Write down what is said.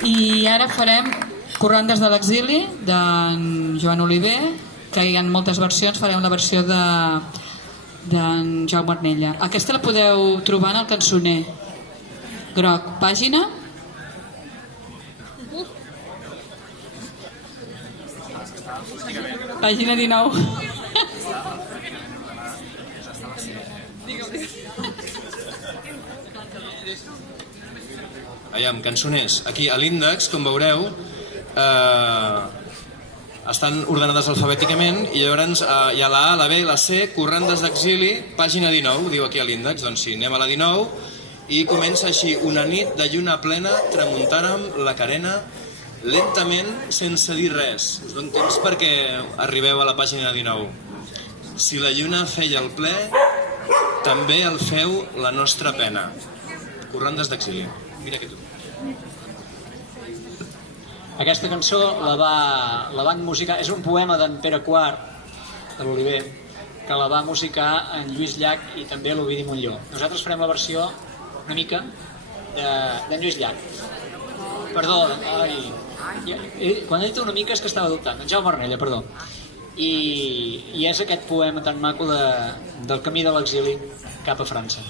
I ara farem Corrandes de l'exili, d'en Joan Oliver, que hi ha moltes versions, farem la versió d'en Jaume Arnella. Aquesta la podeu trobar en el cançoner groc, pàgina pàgina 19. Aviam, cançoners. Aquí a l'índex, com veureu, estan ordenades alfabèticament i llavors hi ha la A, la B i la C, Corrandes d'exili, pàgina 19, diu aquí a l'índex. Doncs sí, anem a la 19 i comença així: una nit de lluna plena, tramuntàrem la carena, lentament, sense dir res. Us dono temps perquè arribeu a la pàgina 19. Si la lluna feia el ple, també el feu la nostra pena. Corrandes d'exili. Mira que tu. Aquesta cançó la van musicar, és un poema d'en Pere IV, de l'Oliver, que la va musicar en Lluís Llach i també l'Ovidi Montllor. Nosaltres farem la versió una mica d'en Lluís Llach. Perdó, quan he dit una mica és que estava dubtant, en Jaume Arnella, perdó. I és aquest poema tan maco del camí de l'exili cap a França.